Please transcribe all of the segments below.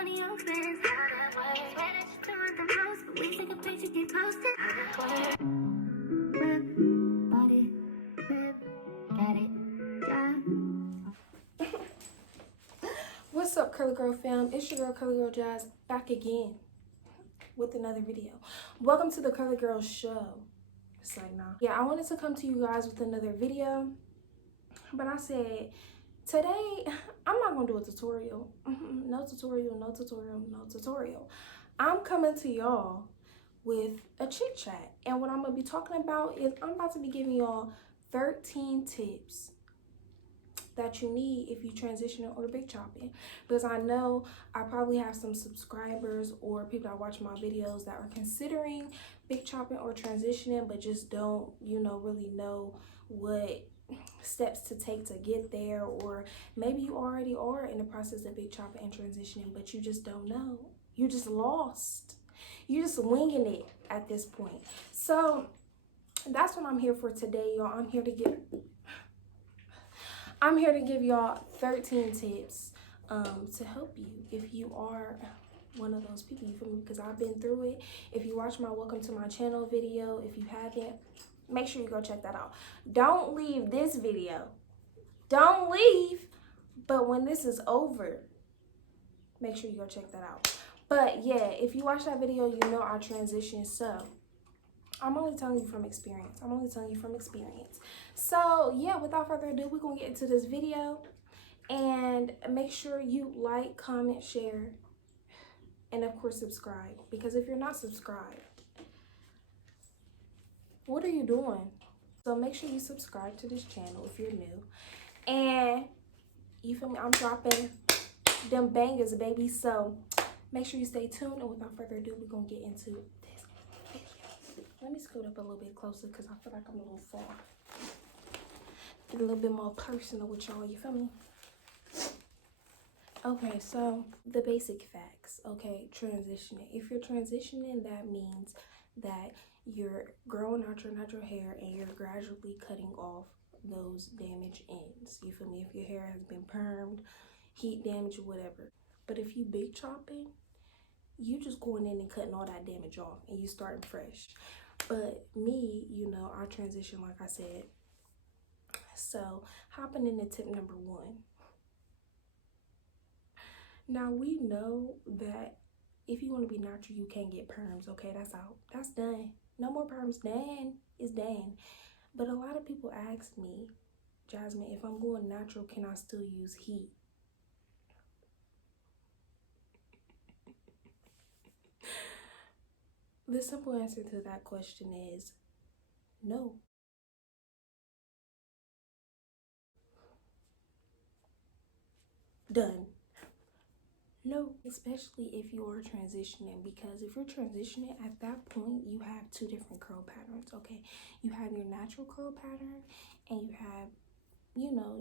one of your friends. Swear that you still want the most, but we take a picture, get posted. Whip, body, whip, got it, yeah. What's up, Curly Girl Fam? It's your girl, Curly Girl Jazz, back again with another video. Welcome to the Curly Girl Show. It's like, nah. Yeah, I wanted to come to you guys with another video, but I said, today, I'm not gonna do a tutorial. No tutorial, no tutorial, no tutorial. I'm coming to y'all with a chit chat. And what I'm gonna be talking about is I'm about to be giving y'all 13 tips that you need if you transitioning or big chopping, because I know I probably have some subscribers or people that watch my videos that are considering big chopping or transitioning but just don't, really know what steps to take to get there, or maybe you already are in the process of big chopping and transitioning but you just don't know. You just lost. You just winging it at this point. So that's what I'm here for today, y'all. I'm here to give y'all 13 tips to help you if you are one of those people, you feel me? Because I've been through it. If you watch my welcome to my channel video, if you haven't, make sure you go check that out. Don't leave this video. Don't leave. But when this is over, make sure you go check that out. But yeah, if you watch that video, you know I transitioned. So I'm only telling you from experience. So yeah, without further ado, we're gonna get into this video. And make sure you like, comment, share, and of course subscribe. Because if you're not subscribed, what are you doing? So make sure you subscribe to this channel if you're new. And you feel me? I'm dropping them bangers, baby. So make sure you stay tuned. And without further ado, we're gonna get into this video. Let me scoot up a little bit closer because I feel like I'm a little far. Get a little bit more personal with y'all, you feel me? Okay, so the basic facts, okay, transitioning. If you're transitioning, that means that you're growing out your natural hair and you're gradually cutting off those damaged ends. You feel me? If your hair has been permed, heat damage, or whatever. But if you big chopping, you just going in and cutting all that damage off and you starting fresh. But me, I transition like I said. So hopping into tip number 1. Now we know that if you want to be natural, you can't get perms. Okay, that's out. That's done. No more perms. Done. It's done. But a lot of people ask me, Jasmine, if I'm going natural, can I still use heat? The simple answer to that question is no. Done. No, especially if you are transitioning, because if you're transitioning, at that point you have 2 different curl patterns. Okay, you have your natural curl pattern and you have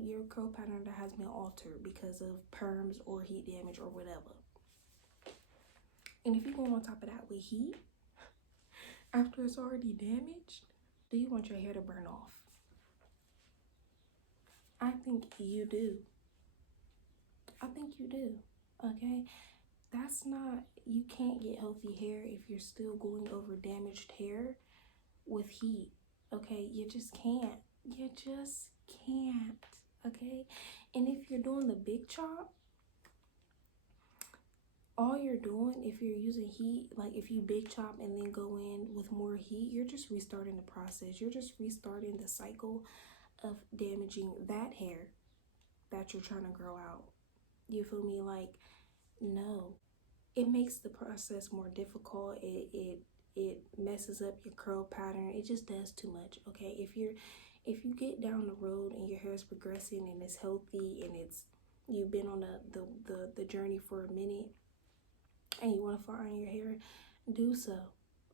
your curl pattern that has been altered because of perms or heat damage or whatever. And if you're going on top of that with heat after it's already damaged, do you want your hair to burn off? I think you do. Okay, that's not, you can't get healthy hair if you're still going over damaged hair with heat. Okay, you just can't. Okay, and if you're doing the big chop, all you're doing, if you're using heat, like if you big chop and then go in with more heat, you're just restarting the process. You're just restarting the cycle of damaging that hair that you're trying to grow out. You feel me? Like, no, it makes the process more difficult. It messes up your curl pattern. It just does too much. Okay, if you get down the road and your hair is progressing and it's healthy and you've been on the journey for a minute and you want to fine your hair, do so.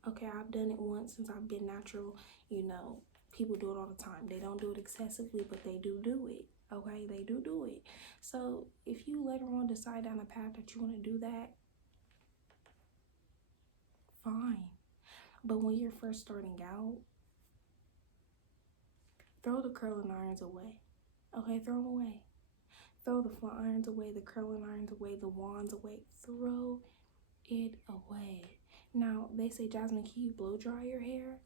Okay, I've done it once since I've been natural. People do it all the time. They don't do it excessively, but they do it. Okay, they do it. So if you later on decide down a path that you want to do that, fine. But when you're first starting out, throw the curling irons away. Okay, throw them away. Throw the flat irons away, the curling irons away, the wands away. Throw it away. Now, they say, Jasmine, can you blow dry your hair?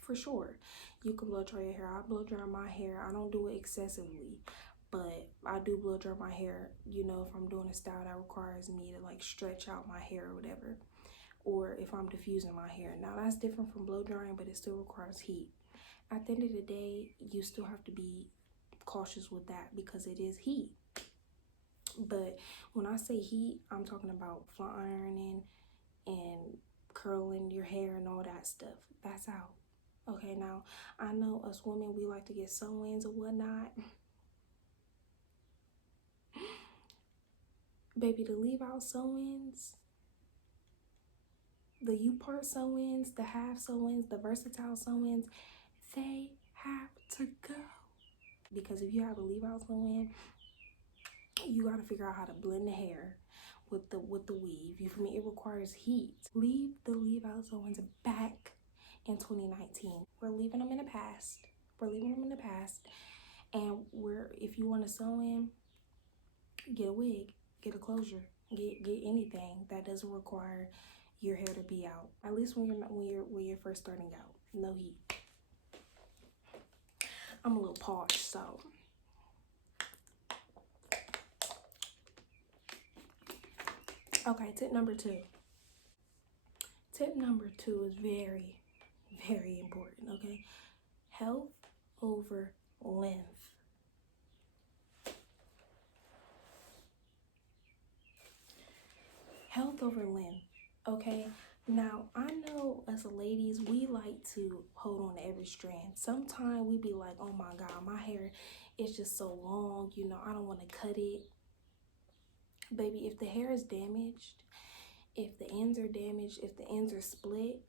For sure, you can blow dry your hair. I blow dry my hair. I don't do it excessively, but I do blow dry my hair, you know, if I'm doing a style that requires me to like stretch out my hair or whatever, or if I'm diffusing my hair. Now, that's different from blow drying, but it still requires heat. At the end of the day, you still have to be cautious with that because it is heat. But when I say heat, I'm talking about flat ironing and curling your hair and all that stuff. That's out. Okay, now I know us women, we like to get sew-ins and whatnot. Baby, the leave out sew-ins, the U-part sew-ins, the half sew-ins, the versatile sew-ins, they have to go. Because if you have a leave out sew-in, you got to figure out how to blend the hair with the weave. You feel me? It requires heat. Leave the leave out sew-ins back in 2019. We're leaving them in the past. We're leaving them in the past. And if you want to sew in, get a wig, get a closure, get anything that doesn't require your hair to be out. At least when you're first starting out. No heat. I'm a little parched, so okay, tip number 2. Tip number 2 is very, very important, okay? Health over length. Health over length, okay? Now, I know as ladies, we like to hold on to every strand. Sometimes we be like, oh my God, my hair is just so long, you know, I don't want to cut it. Baby, if the hair is damaged, if the ends are damaged, if the ends are split,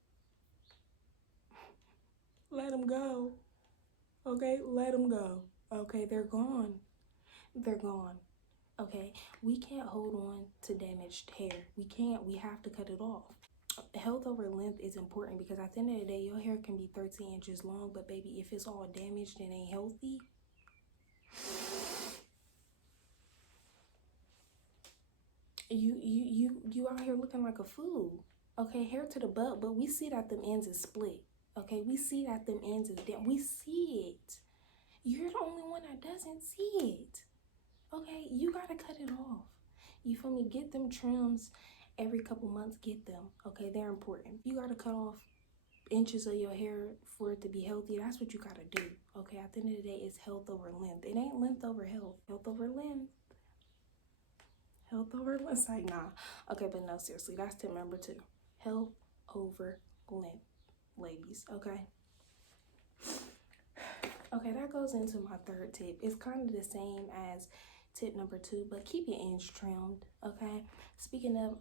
let them go, okay? Let them go, okay? They're gone. They're gone, okay? We can't hold on to damaged hair. We can't. We have to cut it off. Health over length is important because at the end of the day, your hair can be 13 inches long, but baby, if it's all damaged and ain't healthy, you out here looking like a fool. Okay, hair to the butt, but we see that them ends is split. Okay, we see that them ends is damn. We see it. You're the only one that doesn't see it. Okay, you gotta cut it off. You feel me? Get them trims every couple months. Get them. Okay, they're important. You gotta cut off inches of your hair for it to be healthy. That's what you gotta do. Okay, at the end of the day, it's health over length. It ain't length over health. Health over length. Health over length. It's like, nah. Okay, but no, seriously, that's tip number 2. Health over length, ladies. Okay. Okay, that goes into my 3rd tip. It's kind of the same as tip number 2, but keep your ends trimmed. Okay. Speaking of,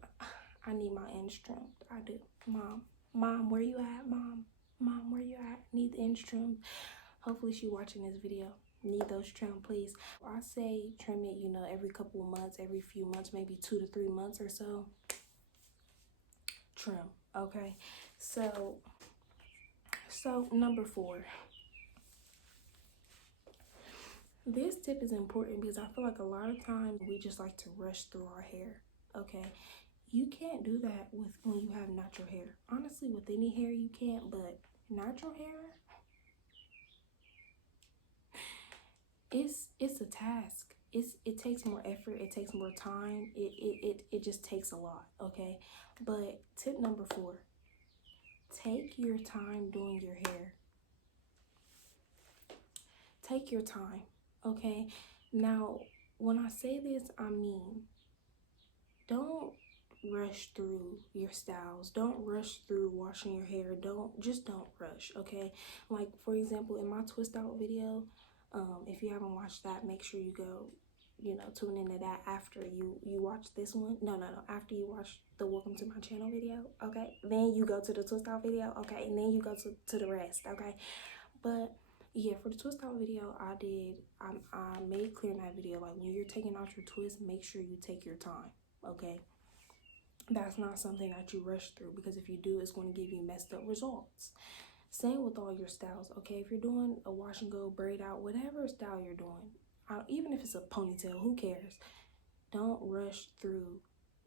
I need my ends trimmed. I do. Mom, where you at? Mom, where you at? Need the ends trimmed. Hopefully she watching this video. Need those trimmed, please. I say trim it, you know, every couple of months, every few months, maybe 2 to 3 months or so. Trim, okay? So number 4. This tip is important because I feel like a lot of times we just like to rush through our hair, okay? You can't do that when you have natural hair. Honestly, with any hair you can't, but natural hair, it's a task. It takes more effort, it takes more time. It just takes a lot, okay? But tip number 4, take your time doing your hair. Take your time, okay? Now, when I say this, I mean, don't rush through your styles. Don't rush through washing your hair. Don't rush, okay? Like, for example, in my twist out video, if you haven't watched that, make sure you go, you know, tune into that after you watch this one. No, after you watch the welcome to my channel video, okay? Then you go to the twist out video, okay? And then you go to the rest, okay? But yeah, for the twist out video, I made clear in that video, like, when you're taking out your twist, make sure you take your time, okay? That's not something that you rush through, because if you do, it's going to give you messed up results. Same with all your styles, okay? If you're doing a wash and go, braid out, whatever style you're doing, even if it's a ponytail, who cares? Don't rush through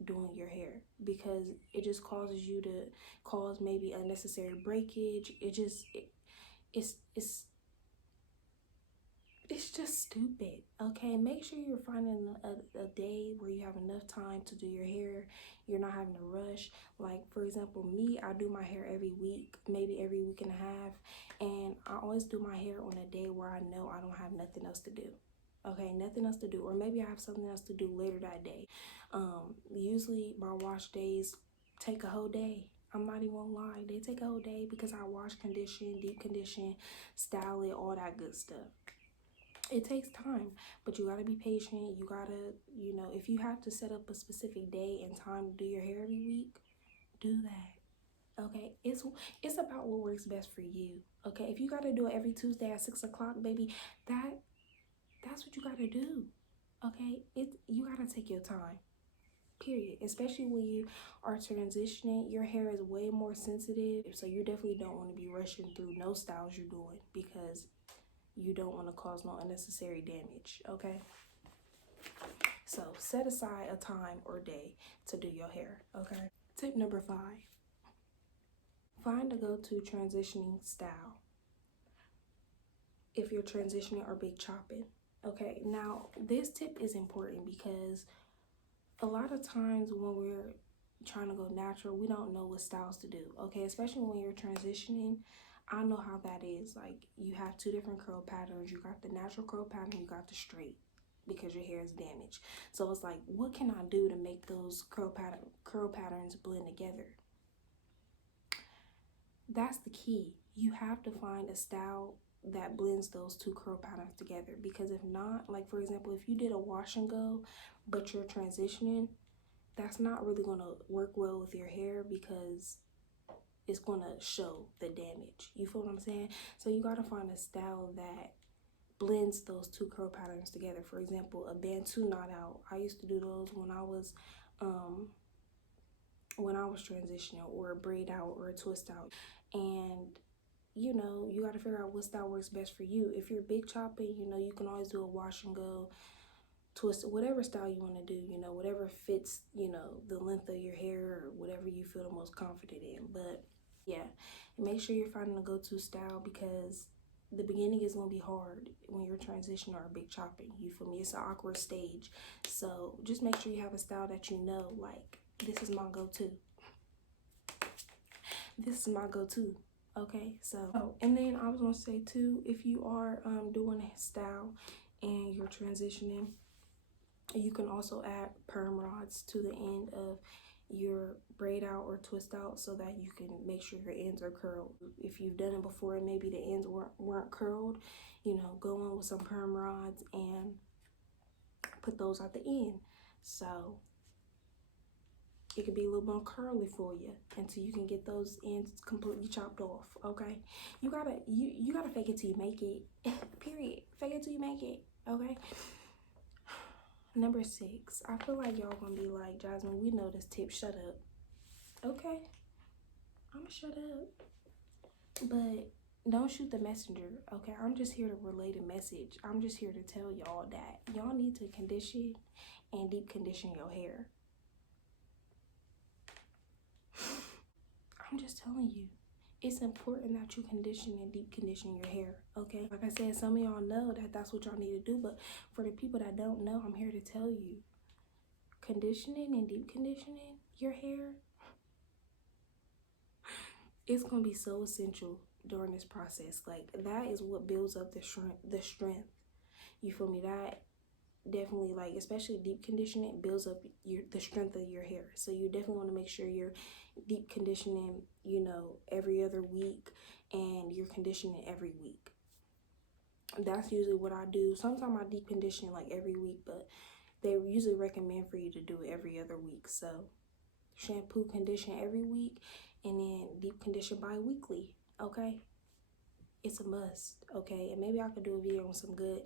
doing your hair, because it just causes you to cause maybe unnecessary breakage. It's just stupid. Okay, make sure you're finding a day where you have enough time to do your hair. You're not having to rush. Like, for example, me, I do my hair every week, maybe every week and a half, and I always do my hair on a day where I know I don't have nothing else to do. Okay, nothing else to do, or maybe I have something else to do later that day. Usually my wash days take a whole day. I'm not even gonna lie, they take a whole day because I wash, condition, deep condition, style it, all that good stuff. It takes time, but you gotta be patient. You gotta, if you have to set up a specific day and time to do your hair every week, do that. Okay, it's about what works best for you. Okay, if you gotta do it every Tuesday at 6 o'clock, baby, that's what you gotta do. Okay, you gotta take your time. Period. Especially when you are transitioning, your hair is way more sensitive, so you definitely don't want to be rushing through no styles you're doing, because you don't want to cause no unnecessary damage. Okay, so set aside a time or day to do your hair. Okay, tip number 5, find a go-to transitioning style if you're transitioning or big chopping. Okay, now this tip is important because a lot of times when we're trying to go natural, we don't know what styles to do. Okay, especially when you're transitioning. I know how that is. Like, you have 2 different curl patterns. You got the natural curl pattern, you got the straight, because your hair is damaged. So it's like, what can I do to make those curl patterns blend together? That's the key. You have to find a style that blends those 2 curl patterns together, because if not, like, for example, if you did a wash and go but you're transitioning, that's not really going to work well with your hair, because it's going to show the damage. You feel what I'm saying? So you got to find a style that blends those 2 curl patterns together. For example, a Bantu knot out. I used to do those when I was transitioning, or a braid out or a twist out. And you got to figure out what style works best for you. If you're big chopping, you can always do a wash and go, twist, whatever style you want to do, whatever fits, the length of your hair, or whatever you feel the most confident in. But yeah, make sure you're finding a go-to style, because the beginning is going to be hard when you're transitioning or big chopping. You feel me? It's an awkward stage. So just make sure you have a style that like, this is my go-to. This is my go-to. Okay, so, and then I was going to say too, if you are doing a style and you're transitioning, you can also add perm rods to the end of your braid out or twist out, so that you can make sure your ends are curled. If you've done it before and maybe the ends weren't curled, go in with some perm rods and put those at the end, so it could be a little more curly for you until you can get those ends completely chopped off. Okay, you gotta fake it till you make it. Period. Fake it till you make it. Okay. Number 6, I feel like y'all gonna be like, Jasmine, we know this tip, shut up. Okay, I'ma shut up. But don't shoot the messenger, okay? I'm just here to relay the message. I'm just here to tell y'all that y'all need to condition and deep condition your hair. I'm just telling you, it's important that you condition and deep condition your hair, okay? Like I said, some of y'all know that that's what y'all need to do, but for the people that don't know, I'm here to tell you, conditioning and deep conditioning your hair, it's gonna be so essential during this process. Like, that is what builds up the strength. You feel me? That definitely, like, especially deep conditioning, builds up the strength of your hair. So you definitely want to make sure you're deep conditioning, every other week, and you're conditioning every week. That's usually what I do. Sometimes I deep condition like every week, but they usually recommend for you to do it every other week. So shampoo, condition every week, and then deep condition bi-weekly. Okay, it's a must. Okay, and maybe I could do a video on some good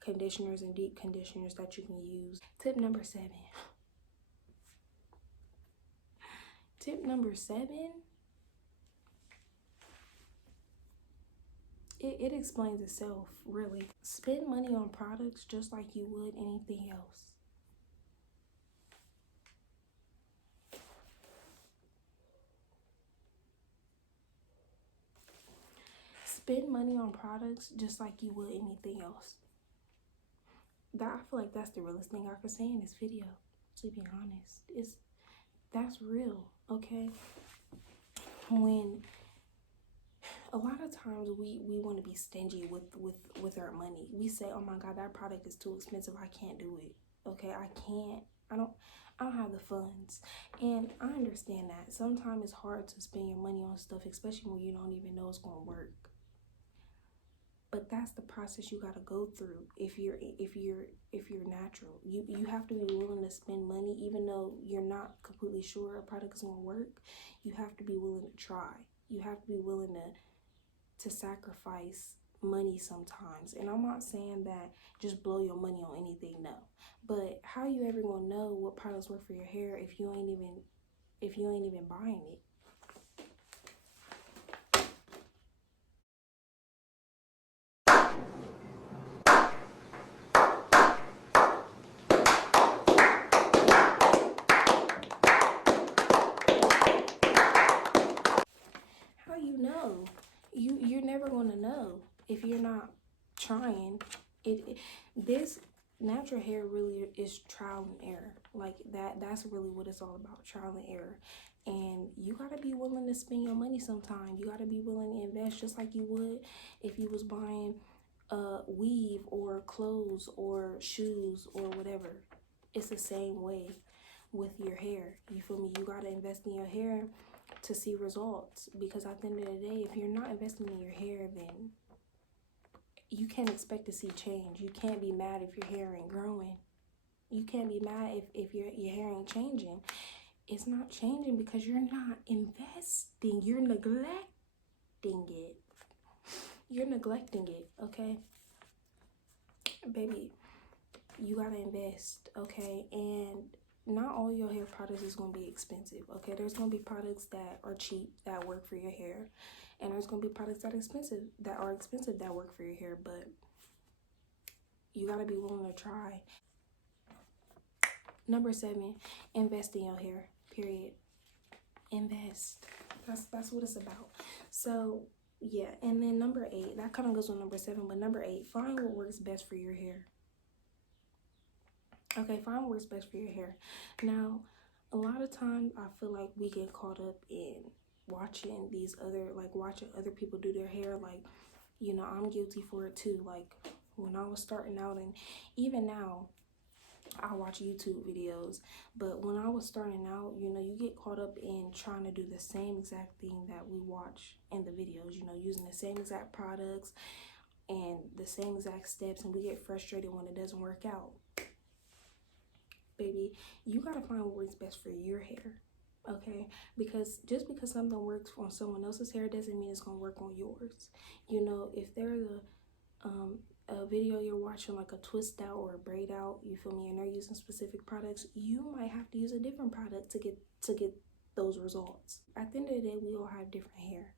conditioners and deep conditioners that you can use. Tip number 7. Tip number 7, it explains itself, really. Spend money on products just like you would anything else. Spend money on products just like you would anything else. I feel like that's the realest thing I could say in this video, to be honest. That's real, okay? When a lot of times we want to be stingy with our money. We say, oh my god, that product is too expensive, I can't do it. Okay, I don't have the funds. And I understand that sometimes it's hard to spend your money on stuff, especially when you don't even know it's going to work. But that's the process you got to go through. If you're natural, you have to be willing to spend money even though you're not completely sure a product is going to work. You have to be willing to try. You have to be willing to sacrifice money sometimes. And I'm not saying that just blow your money on anything, no. But how you ever gonna know what products work for your hair if you ain't even buying it? How you know? You're never gonna know if you're not trying. This natural hair really is trial and error. Like that's really what it's all about, trial and error. And you gotta be willing to spend your money sometime. You gotta be willing to invest just like you would if you was buying weave or clothes or shoes or whatever. It's the same way with your hair. You feel me? You gotta invest in your hair to see results, because at the end of the day, if you're not investing in your hair, then you can't expect to see change. You can't be mad if your hair ain't growing. You can't be mad if your hair ain't changing. It's not changing because you're not investing. You're neglecting it. You're neglecting it, okay? Baby, you gotta invest, okay? And not all your hair products is gonna be expensive, okay? There's gonna be products that are cheap that work for your hair, and there's gonna be products that are expensive that work for your hair. But you gotta be willing to try. Number 7, invest in your hair. Period. Invest. That's what it's about. So yeah, and then number 8, that kind of goes with number 7, but number 8, find what works best for your hair. Okay, find what works best for your hair. Now, a lot of times I feel like we get caught up in watching other people do their hair. Like, you know, I'm guilty for it too. Like when I was starting out, and even now I watch YouTube videos, but when I was starting out, you know, you get caught up in trying to do the same exact thing that we watch in the videos, you know, using the same exact products and the same exact steps, and we get frustrated when it doesn't work out. Baby, you gotta find what works best for your hair, okay? Because just because something works on someone else's hair doesn't mean it's gonna work on yours. You know, if there's a video you're watching, like a twist out or a braid out, you feel me, and they're using specific products, you might have to use a different product to get those results. At the end of the day, we all have different hair.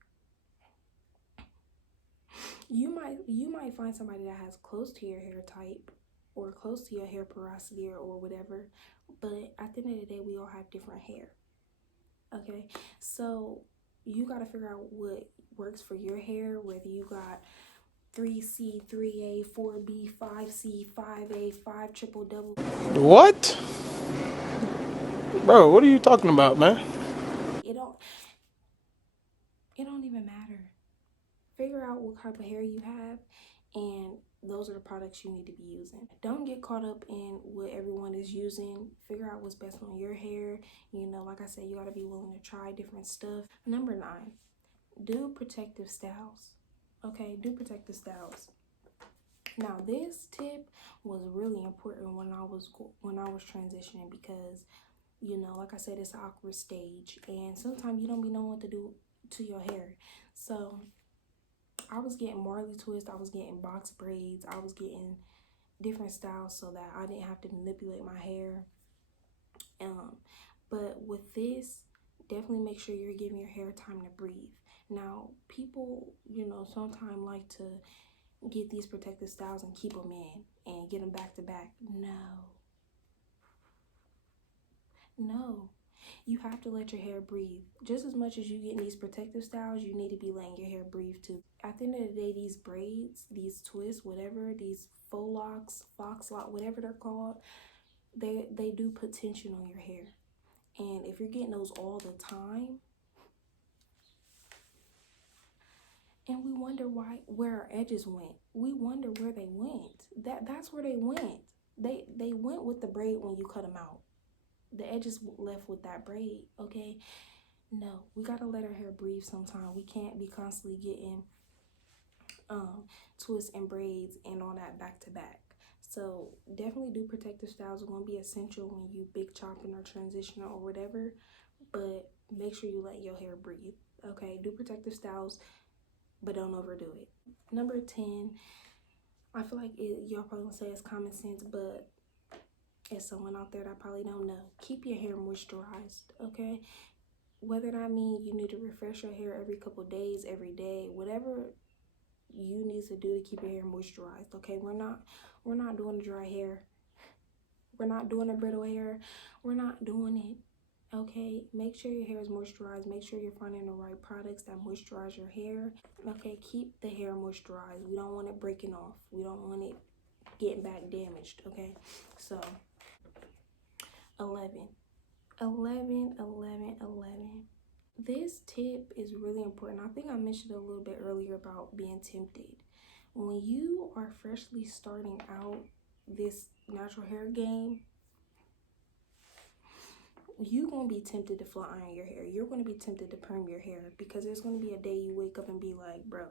You might find somebody that has close to your hair type or close to your hair porosity or whatever, but at the end of the day, we all have different hair, okay? So you got to figure out what works for your hair, whether you got 3C, 3A, 4B, 5C, 5A, 5 triple double. What? Bro, what are you talking about, man? It don't even matter. Figure out what type of hair you have, and those are the products you need to be using. Don't get caught up in what everyone is using. Figure out what's best on your hair. You know, like I said, you got to be willing to try different stuff. Number 9, do protective styles. Okay, do protective styles. Now, this tip was really important when I was transitioning, because, you know, like I said, it's an awkward stage, and sometimes you don't be knowing what to do to your hair. So I was getting Marley twists, I was getting box braids, I was getting different styles so that I didn't have to manipulate my hair. But with this, definitely make sure you're giving your hair time to breathe. Now, people, you know, sometimes like to get these protective styles and keep them in and get them back to back. No, you have to let your hair breathe. Just as much as you get in these protective styles, you need to be letting your hair breathe too. At the end of the day, these braids, these twists, whatever, these faux locks, fox lock, whatever they're called, they do put tension on your hair. And if you're getting those all the time, and we wonder where our edges went. We wonder where they went. That's where they went. They went with the braid when you cut them out. The edges left with that braid, okay? No, we gotta let our hair breathe sometime. We can't be constantly getting twists and braids and all that back to back. So definitely do protective styles. Are gonna be essential when you big chopping or transitioning or whatever, but make sure you let your hair breathe, okay? Do protective styles, but don't overdo it. Number 10, I feel like y'all probably gonna say it's common sense, but as someone out there that probably don't know, keep your hair moisturized, okay? Whether that means you need to refresh your hair every couple days, every day, whatever you need to do to keep your hair moisturized, okay? We're not doing the dry hair. We're not doing the brittle hair. We're not doing it, okay? Make sure your hair is moisturized. Make sure you're finding the right products that moisturize your hair, okay? Keep the hair moisturized. We don't want it breaking off. We don't want it getting back damaged, okay? So 11. This tip is really important. I think I mentioned a little bit earlier about being tempted. When you are freshly starting out this natural hair game, you're going to be tempted to flat iron your hair. You're going to be tempted to perm your hair because there's going to be a day you wake up and be like, bro,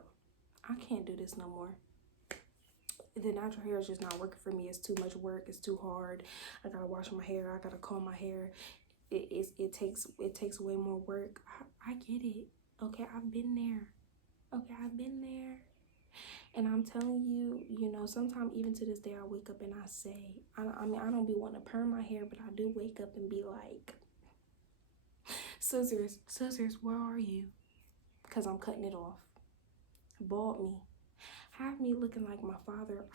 I can't do this no more. The natural hair is just not working for me. It's too much work. It's too hard. I gotta wash my hair. I gotta comb my hair. It takes way more work. I get it. Okay, I've been there. And I'm telling you, you know, sometimes even to this day, I wake up and I say, I mean, I don't be wanting to perm my hair, but I do wake up and be like, scissors, where are you? Because I'm cutting it off. Bald me. Have me looking like my father.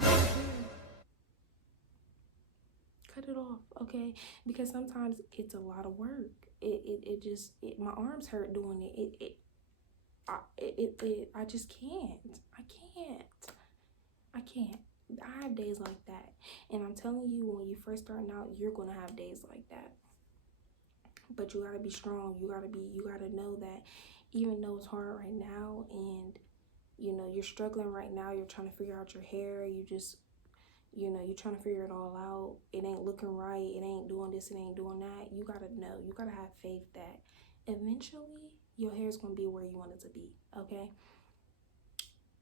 Cut it off, okay? Because sometimes it's a lot of work. My arms hurt doing it. I just can't. I can't. I have days like that. And I'm telling you, when you first starting out, you're gonna have days like that. But you gotta be strong. You gotta know that even though it's hard right now and you know you're struggling right now, you're trying to figure out your hair, you're trying to figure it all out. It ain't looking right. It ain't doing this. It ain't doing that. You gotta know. You gotta have faith that eventually your hair is gonna be where you want it to be, okay?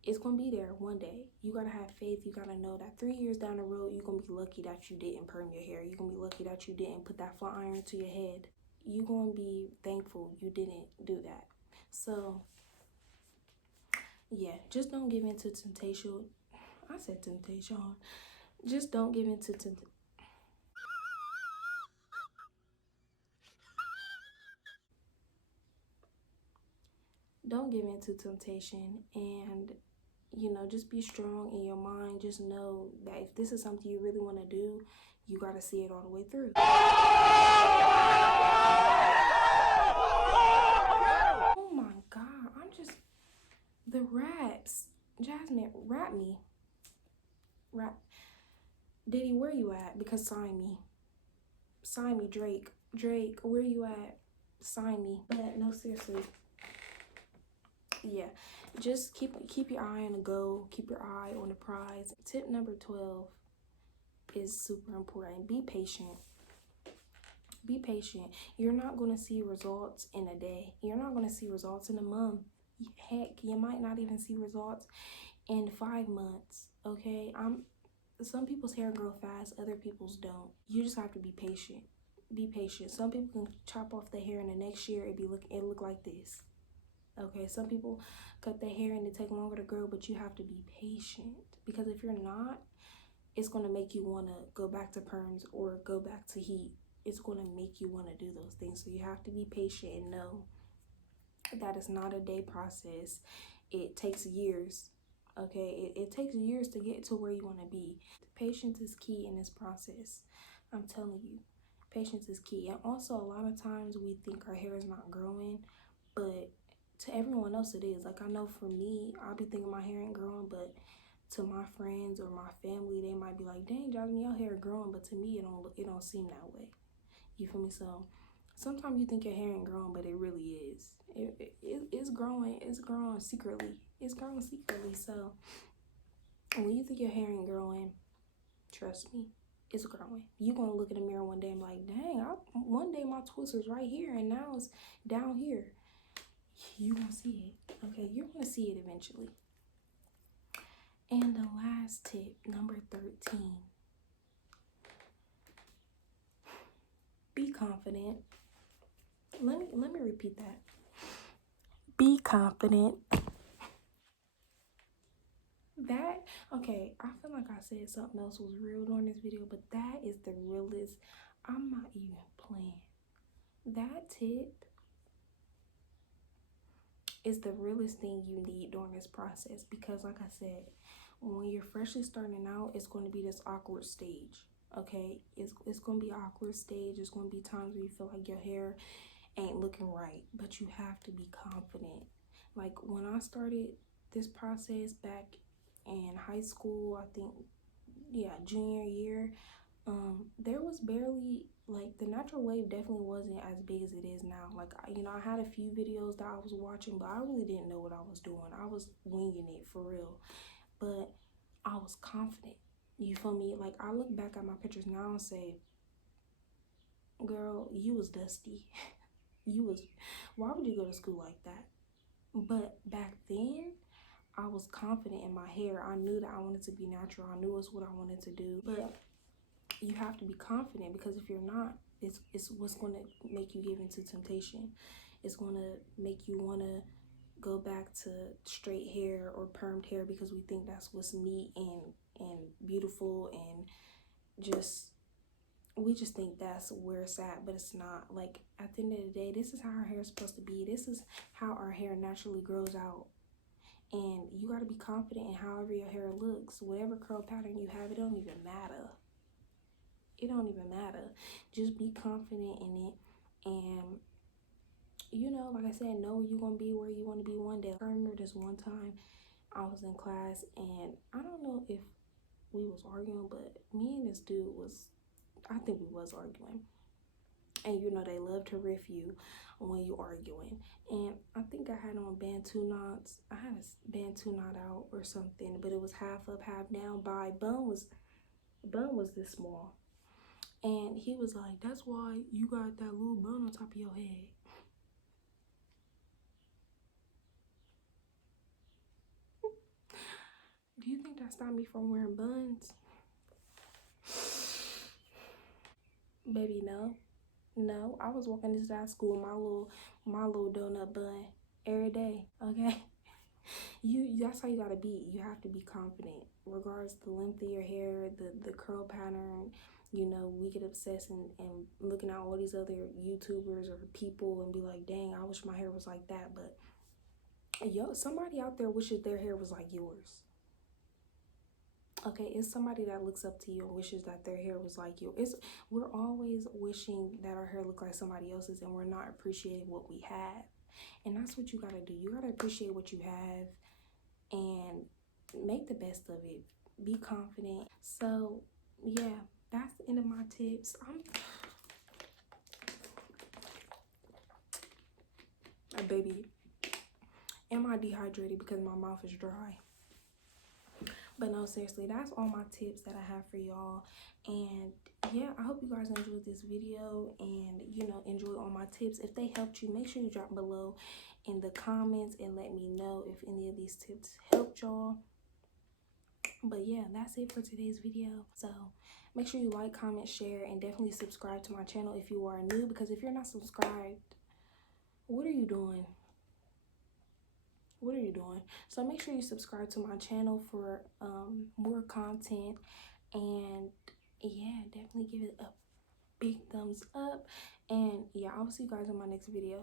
It's gonna be there one day. You gotta have faith. You gotta know that 3 years down the road, you're gonna be lucky that you didn't perm your hair. You're gonna be lucky that you didn't put that flat iron to your head. You're gonna be thankful you didn't do that. So, yeah, just don't give in to temptation. I said temptation. Just don't give in to temptation. Don't give in to temptation, and you know, just be strong in your mind. Just know that if this is something you really want to do, you got to see it all the way through. Oh my God, the raps. Jasmine, rap me. Diddy, where you at? Because sign me, Drake, where you at? Sign me. But no, seriously, yeah, just keep your eye on the goal. Keep your eye on the prize. Tip number 12 is super important. Be patient. You're not going to see results in a day. You're not going to see results in a month. Heck, you might not even see results in 5 months, okay? Some people's hair grow fast, other people's don't. You just have to be patient. Some people can chop off their hair and the next year it look like this. Okay, some people cut their hair and it take longer to grow, but you have to be patient, because if you're not, it's going to make you want to go back to perms or go back to heat. It's going to make you want to do those things. So you have to be patient and know That is not a day process. It takes years. Okay, it takes years to get to where you want to be. Patience is key in this process. I'm telling you, patience is key. And also, a lot of times we think our hair is not growing, but to everyone else it is. Like, I know for me, I'll be thinking my hair ain't growing, but to my friends or my family, they might be like, dang, Jasmine, your hair growing, but to me, it don't seem that way. You feel me? So sometimes you think your hair ain't growing, but it really is. It's growing. It's growing secretly. It's growing secretly. So when you think your hair ain't growing, trust me, it's growing. You gonna look in the mirror one day and be like, dang, one day my twist was right here and now it's down here. You gonna see it. Okay, you're gonna see it eventually. And the last tip, number 13. Be confident. Let me repeat that. Be confident. That, okay, I feel like I said something else was real during this video, but that is the realest. I'm not even playing. That tip is the realest thing you need during this process, because like I said, when you're freshly starting out, it's going to be this awkward stage. Okay, it's going to be an awkward stage. There's going to be times where you feel like your hair ain't looking right, but you have to be confident. Like when I started this process back in high school, I think, yeah, junior year, there was barely, like, the natural wave definitely wasn't as big as it is now. Like, I had a few videos that I was watching, but I really didn't know what I was doing. I was winging it for real, but I was confident. You feel me? Like, I look back at my pictures now and say, girl, you was dusty. Why would you go to school like that? But back then, I was confident in my hair. I knew that I wanted to be natural. I knew it's what I wanted to do. But you have to be confident, because if you're not, it's what's going to make you give into temptation. It's going to make you want to go back to straight hair or permed hair, because we think that's what's neat and beautiful, and we just think that's where it's at, but it's not. Like, at the end of the day, this is how our hair is supposed to be. This is how our hair naturally grows out. And you got to be confident in however your hair looks. Whatever curl pattern you have, it don't even matter. It don't even matter. Just be confident in it. And, like I said, know you're going to be where you want to be one day. I remember this one time I was in class, and I don't know if we was arguing, but me and this dude I think we was arguing. And they love to riff you when you arguing. And I think I had on Bantu knots. I had a Bantu knot out or something, but it was half up, half down. Bun was this small. And he was like, that's why you got that little bun on top of your head. Do you think that stopped me from wearing buns? Baby, no. No, I was walking into that school my little donut bun every day, okay? That's how you gotta be. You have to be confident, regardless the length of your hair, the curl pattern. We get obsessed and looking at all these other YouTubers or people and be like, dang, I wish my hair was like that. But somebody out there wishes their hair was like yours. Okay, it's somebody that looks up to you and wishes that their hair was like you. We're always wishing that our hair looked like somebody else's, and we're not appreciating what we have. And that's what you gotta do. You gotta appreciate what you have and make the best of it. Be confident. So yeah, that's the end of my tips. Baby, am I dehydrated because my mouth is dry? But no, seriously, that's all my tips that I have for y'all. And yeah, I hope you guys enjoyed this video and, enjoy all my tips. If they helped you, make sure you drop below in the comments and let me know if any of these tips helped y'all. But yeah, that's it for today's video. So make sure you like, comment, share, and definitely subscribe to my channel if you are new, because if you're not subscribed, what are you doing? What are you doing? So make sure you subscribe to my channel for more content. And yeah, definitely give it a big thumbs up. And yeah, I'll see you guys in my next video.